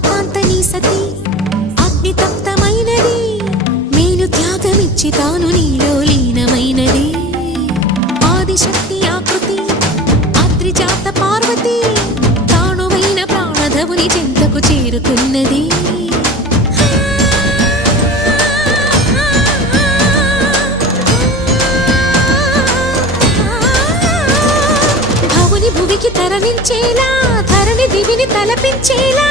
కాంత నీ సతి అగ్ని తప్తమైనది మేలు త్యాగమిచ్చి తాను నీలో లీనమైనది ఆదిశక్తి ఆకృతి అత్రిజాత పార్వతి తానువైన ప్రాణధవుని చెంతకు చేరుతున్నది భువికి తరలించేలా ధరణి దివిని తలపించేలా